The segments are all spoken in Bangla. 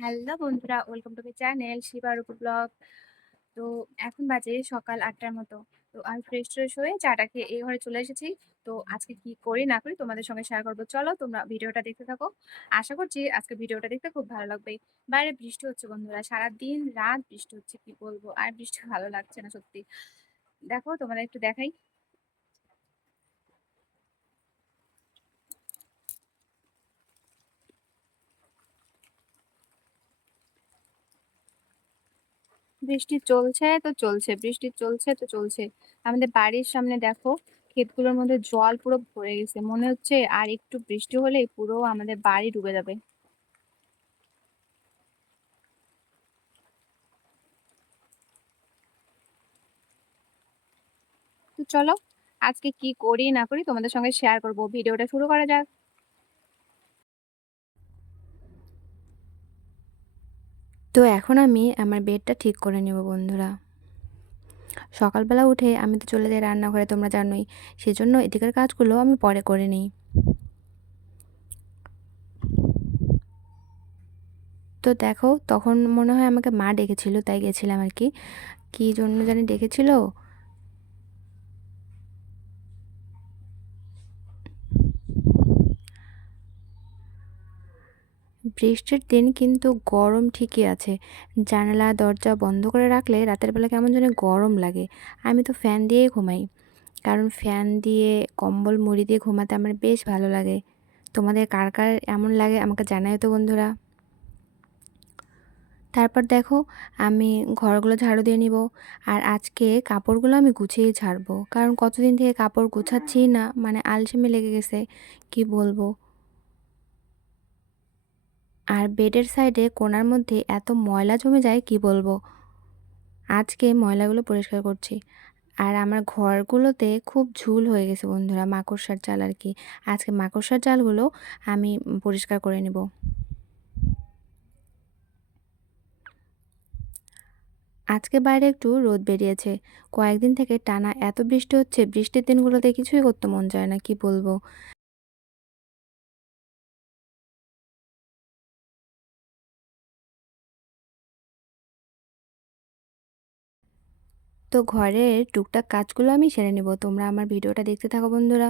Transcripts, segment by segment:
হ্যালো বন্ধুরা, welcome to my channel Shiba Rupa blog. তো এখন বাজে সকাল ৮টার মতো। তো আমি ফ্রেশ হয়ে চাটা খেয়ে এই ঘরে চলে এসেছি। তো আজকে কি করি না করি তোমাদের সঙ্গে শেয়ার করবো। চলো তোমরা ভিডিওটা দেখতে থাকো। আশা করছি আজকে ভিডিওটা দেখতে খুব ভালো লাগবে। বাইরে বৃষ্টি হচ্ছে বন্ধুরা, সারাদিন রাত বৃষ্টি হচ্ছে, কি বলবো। আর বৃষ্টি ভালো লাগছে না সত্যি। দেখো তোমাদের একটু দেখাই। বৃষ্টি চলছে তো চলছে, বৃষ্টি চলছে তো চলছে। আমাদের বাড়ির সামনে দেখো, ক্ষেতগুলোর মধ্যে জল পুরো ভরে গেছে, মনে হচ্ছে আর একটু বৃষ্টি হলেই পুরো আমাদের বাড়ি ডুবে যাবে। তো চলো আজকে কি করি না করি তোমাদের সঙ্গে শেয়ার করব। ভিডিওটা শুরু করা যাক। তো এখন আমি আমার বেডটা ঠিক করে নেব বন্ধুরা। সকালবেলা উঠে আমি তো চলে যাই রান্নাঘরে, তোমরা জানোই। সেজন্য এদিকের কাজগুলো আমি পরে করে নিই। তো দেখো, তখন মনে হয় আমাকে মা ডেকেছিল, তাই গেছিলাম আর কি। কী জন্য জানি ডেকেছিল। বৃষ্টির দিন কিন্তু গরম ঠিকই আছে। জানালা দরজা বন্ধ করে রাখলে রাতের বেলা কেমন যেন গরম লাগে। আমি তো ফ্যান দিয়েই ঘুমাই, কারণ ফ্যান দিয়ে কম্বল মুড়ি দিয়ে ঘুমাতে আমার বেশ ভালো লাগে। তোমাদের কার কার এমন লাগে আমাকে জানাও তো বন্ধুরা। তারপর দেখো, আমি ঘরগুলো ঝাড়ু দিয়ে নিব। আর আজকে কাপড়গুলো আমি গুছিয়েই ঝাড়বো, কারণ কতদিন থেকে কাপড় গুছাচ্ছিই না, মানে আলসেমি লেগে গেছে, কি বলবো। আর বেডের সাইডে কোণার মধ্যে এত ময়লা জমে যায়, কি বলবো। আজকে ময়লাগুলো পরিষ্কার করছি। আর আমার ঘরগুলোতে খুব ঝুল হয়ে গেছে বন্ধুরা, মাকড়সার জাল আর কি। আজকে মাকড়সার জালগুলো আমি পরিষ্কার করে নেব। আজকে বাইরে একটু রোদ বেরিয়েছে। কয়েকদিন থেকে টানা এত বৃষ্টি হচ্ছে, বৃষ্টির দিনগুলোতে কিছুই করতে মন চায় না, কি বলবো। তো ঘরের টুকটাক কাজগুলো আমি সেরে নেব, তোমরা আমার ভিডিওটা দেখতে থাকো বন্ধুরা।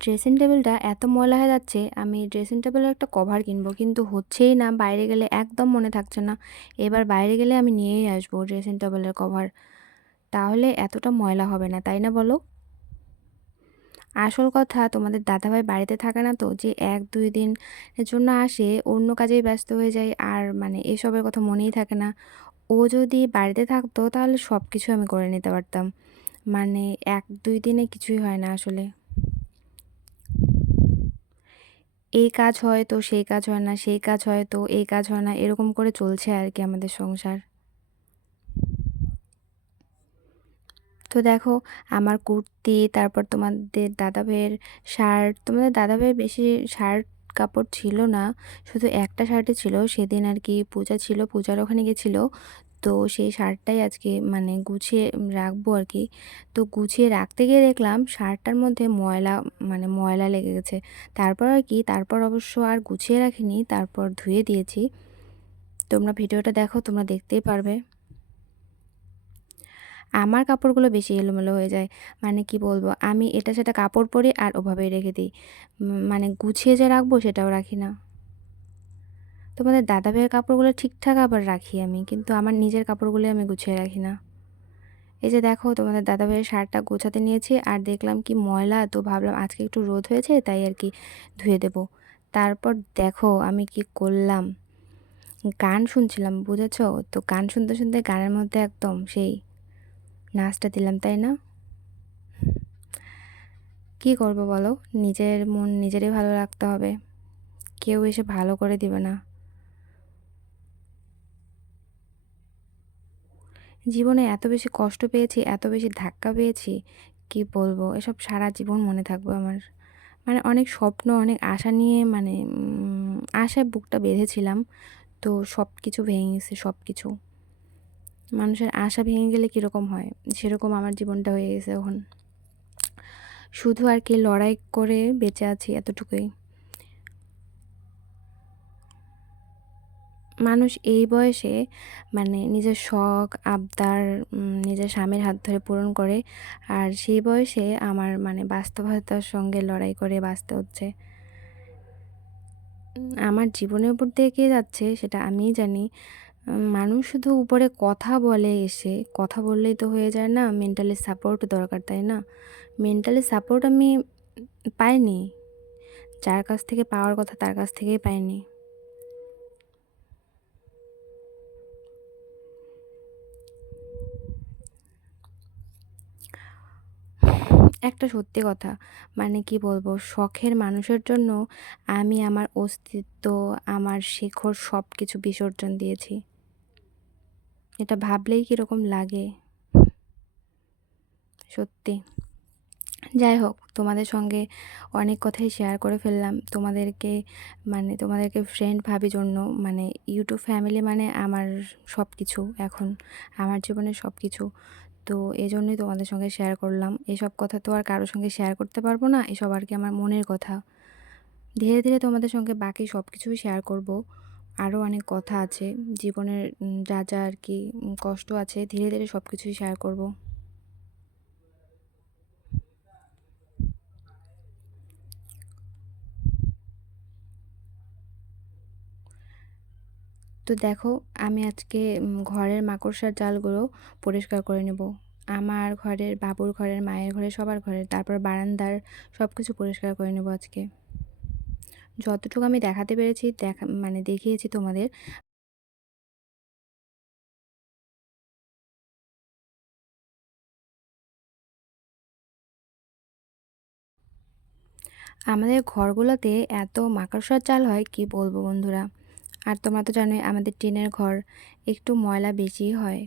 ড্রেসিং টেবিলটা এত ময়লা হয়ে যাচ্ছে, আমি ড্রেসিং টেবিলের একটা কভার কিনবো, কিন্তু হচ্ছেই না। বাইরে গেলে একদম মনে থাকছে না। এবার বাইরে গেলে আমি নিয়েই আসবো ড্রেসিং টেবিলের কভার। তাহলে এতটা ময়লা হবে না, তাই না বলো। আসল কথা, তোমাদের দাদাভাই বাড়িতে থাকে না, তো যে ১-২ দিনের জন্য আসে, অন্য কাজেই ব্যস্ত হয়ে যায়, আর মানে এসবের কথা মনেই থাকে না। ও যদি বাড়িতে থাকতো তাহলে সব কিছু আমি করে নিতে পারতাম। মানে ১-২ দিনে কিছুই হয় না আসলে। এই কাজ হয় তো সেই কাজ হয় না, সেই কাজ হয় তো এই কাজ হয় না, এরকম করে চলছে আর কি আমাদের সংসার। তো দেখো, আমার কুর্তি, তারপর তোমাদের দাদাভাইয়ের শার্ট। তোমাদের দাদাভাইয়ের বেশি শার্ট কাপড় ছিল না, শুধু একটা শার্টই ছিল। সেদিন আর কি পূজা ছিল, পূজার ওখানে গেছিল। তো সেই শার্টটাই আজকে মানে গুছিয়ে রাখবো আর কি। তো গুছিয়ে রাখতে গিয়ে দেখলাম শার্টটার মধ্যে ময়লা, মানে ময়লা লেগে গেছে। তারপর আর কি, তারপর অবশ্য আর গুছিয়ে রাখিনি, তারপর ধুয়ে দিয়েছি। তোমরা ভিডিওটা দেখো, তোমরা দেখতেই পারবে। আমার কাপড়গুলো বেশি এলোমেলো হয়ে যায়। মানে কি বলবো, আমি এটা সেটা কাপড় পরি আর ওভাবেই রেখে দিই। মানে গুছিয়ে যে রাখবো সেটাও রাখি না। তোমাদের দাদাভাইয়ের কাপড়গুলো ঠিকঠাক আবার রাখি আমি, কিন্তু আমার নিজের কাপড়গুলো আমি গুছিয়ে রাখি না। এই যে দেখো, তোমাদের দাদাভাইয়ের শার্টটা গোছাতে নিয়েছি, আর দেখলাম কি ময়লা, তো ভাবলাম আজকে একটু রোদ হয়েছে তাই আর কি ধুয়ে দেব। তারপর দেখো আমি কি করলাম, গান শুনছিলাম, বুঝেছো। তো গান শুনতে শুনতে গানের মধ্যে একদম সেই নাচটা দিলাম, তাই না। কি করব বলো, নিজের মন নিজেরই ভালো রাখতে হবে, কেউ এসে ভালো করে দিবে না। জীবনে এত বেশি কষ্ট পেয়েছি, এত বেশি ধাক্কা পেয়েছি, কি বলবো, এসব সারা জীবন মনে থাকবে আমার। মানে অনেক স্বপ্ন, অনেক আশা নিয়ে, মানে আশায় বুকটা বেঁধেছিলাম। তো সব কিছু ভেঙে গেছে, সব কিছু। মানুষের আশা ভেঙে গেলে কীরকম হয়, সেরকম আমার জীবনটা হয়ে গেছে এখন। শুধু আর কি লড়াই করে বেঁচে আছি, এতটুকুই। মানুষ এই বয়সে মানে নিজের শখ, আবদার নিজের স্বামীর হাত ধরে পূরণ করে। আর সেই বয়সে আমার মানে বাস্তবতার সঙ্গে লড়াই করে বাঁচতে হচ্ছে। আমার জীবনের উপর দিয়ে কে যাচ্ছে সেটা আমিই জানি। মানুষ শুধু উপরে কথা বলে এসে, কথা বললেই তো হয়ে যায় না, মেন্টালি সাপোর্ট দরকার, তাই না? মেন্টালি সাপোর্ট আমি পাইনি। যার কাছ থেকে পাওয়ার কথা তার কাছ থেকেই পাইনি। একটা সত্যি কথা, মানে কি বলবো, শখের মানুষের জন্য আমি আমার অস্তিত্ব, আমার শেখর সবকিছু বিসর্জন দিয়েছি। এটা ভাবলেই কিরকম লাগে, সত্যি। যাই হোক, তোমাদের সঙ্গে অনেক কথাই শেয়ার করে ফেললাম। তোমাদেরকে ফ্রেন্ড ভাবি জন্য, মানে ইউটিউব ফ্যামিলি মানে আমার সবকিছু এখন, আমার জীবনের সবকিছু। তো এজন্যই তোমাদের সঙ্গে শেয়ার করলাম। এসব কথা তো আর কারো সঙ্গে শেয়ার করতে পারবো না। এসব আর কি আমার মনের কথা। ধীরে, ধীরে তোমাদের সঙ্গে বাকি সবকিছুই শেয়ার করব। আরও অনেক কথা আছে। জীবনের যা আর কি কষ্ট আছে, ধীরে, ধীরে সবকিছুই শেয়ার করব। তো দেখো, আমি আজকে ঘরের মাকড়সার জালগুলো পরিষ্কার করে নেব। আমার ঘরের, বাবুর ঘরের, মায়ের ঘরের, সবার ঘরের। তারপর বারান্দার সবকিছু পরিষ্কার করে নেব আজকে। যতটুকু আমি দেখাতে পেরেছি মানে দেখিয়েছি তোমাদের। আমাদের ঘরগুলোতে এত মাকড়সার জাল হয়, কি বলবো বন্ধুরা। আর তোমরা তো জানোই আমাদের টিনের ঘর, একটু ময়লা বেশিই হয়।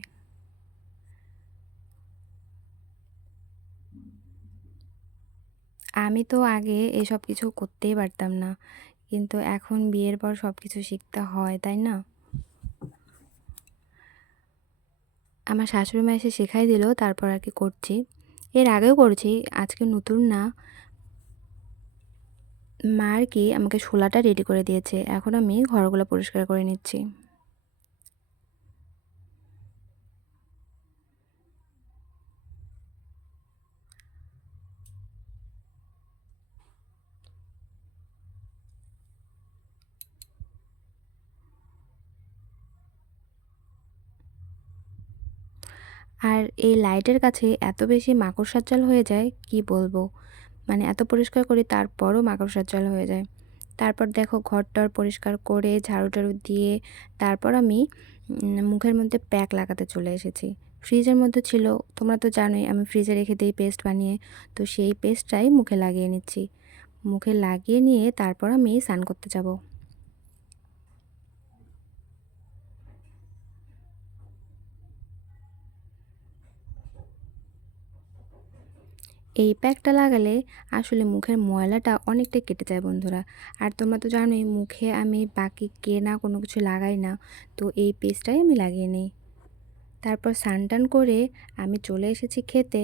আমি তো আগে এসব কিছু করতেই পারতাম না, কিন্তু এখন বিয়ের পর সব কিছু শিখতে হয়, তাই না? আমার শাশুড়ি মা এসে শেখাই দিল, তারপর আর কি করছি। এর আগেও করেছি, আজকে নতুন না। মা আর কি আমাকে শোলাটা রেডি করে দিয়েছে, এখন আমি ঘরগুলো পরিষ্কার করে নিচ্ছি। আর এই লাইটের কাছে এত বেশি মাকড়সার জাল হয়ে যায়, কি বলবো। মানে এত পরিষ্কার করি তারপরও মাকড়সার জাল হয়ে যায়। তারপর দেখো, ঘর-টর পরিষ্কার করে ঝাড়ু-টাড়ু দিয়ে তারপর আমি মুখের মধ্যে প্যাক লাগাতে চলে এসেছি। ফ্রিজের মধ্যে ছিল, তোমরা তো জানোই আমি ফ্রিজে রেখে দেই পেস্ট বানিয়ে। তো সেই পেস্টটাই মুখে লাগিয়ে নিচ্ছি। মুখে লাগিয়ে নিয়ে তারপর আমি স্নান করতে যাব। এই প্যাকটা লাগালে আসলে মুখের ময়লাটা অনেকটাই কেটে যায় বন্ধুরা। আর তোমরা তো জানোই মুখে আমি বাকি কেনা কোনো কিছু লাগাই না। তো এই পেস্টটাই আমি লাগিয়ে নিই। তারপর স্নান টান করে আমি চলে এসেছি খেতে।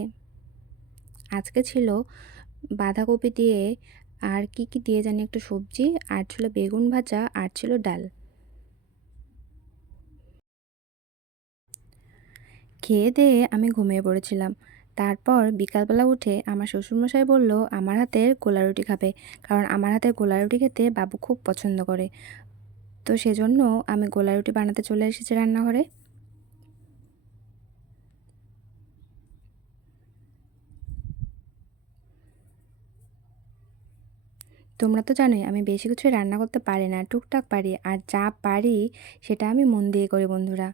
আজকে ছিল বাঁধাকপি দিয়ে আর কি কি দিয়ে জানি একটা সবজি, আর ছিল বেগুন ভাজা, আর ছিল ডাল। খেয়ে দিয়ে আমি ঘুমিয়ে পড়েছিলাম। তারপর বিকালবেলা উঠে আমার শ্বশুরমশাই বলল আমার হাতের গোলা রুটি খাবে, কারণ আমার হাতের গোলা রুটি খেতে বাবু খুব পছন্দ করে। তো সেজন্য আমি গোলা রুটি বানাতে চলে এসেছি রান্নাঘরে। তোমরা তো জানোই আমি বেশি কিছু রান্না করতে পারি না, টুকটাক পারি, আর যা পারি সেটা আমি মন দিয়ে করি বন্ধুরা।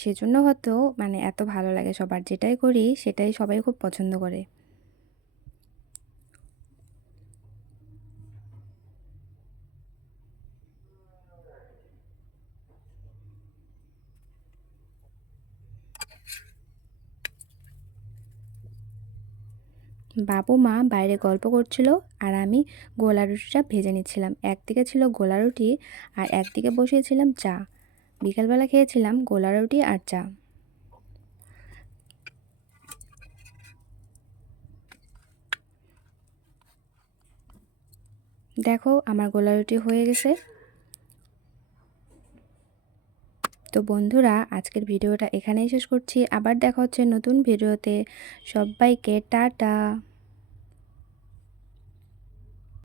সেজন্য হয়তো মানে এত ভালো লাগে সবার, যেটাই করি সেটাই সবাই খুব পছন্দ করে। বাবু মা বাইরে গল্প করছিল, আর আমি গোলা রুটিটা ভেজে নিচ্ছিলাম। একদিকে ছিল গোলা রুটি, আর একদিকে বসিয়েছিলাম চা। বিকালবেলা খেয়েছিলাম গোলা রুটি আর চা। দেখো আমার গোলা রুটি হয়ে গেছে। তো বন্ধুরা, আজকের ভিডিওটা এখানেই শেষ করছি। আবার দেখা হচ্ছে নতুন ভিডিওতে। সবাইকে টাটা।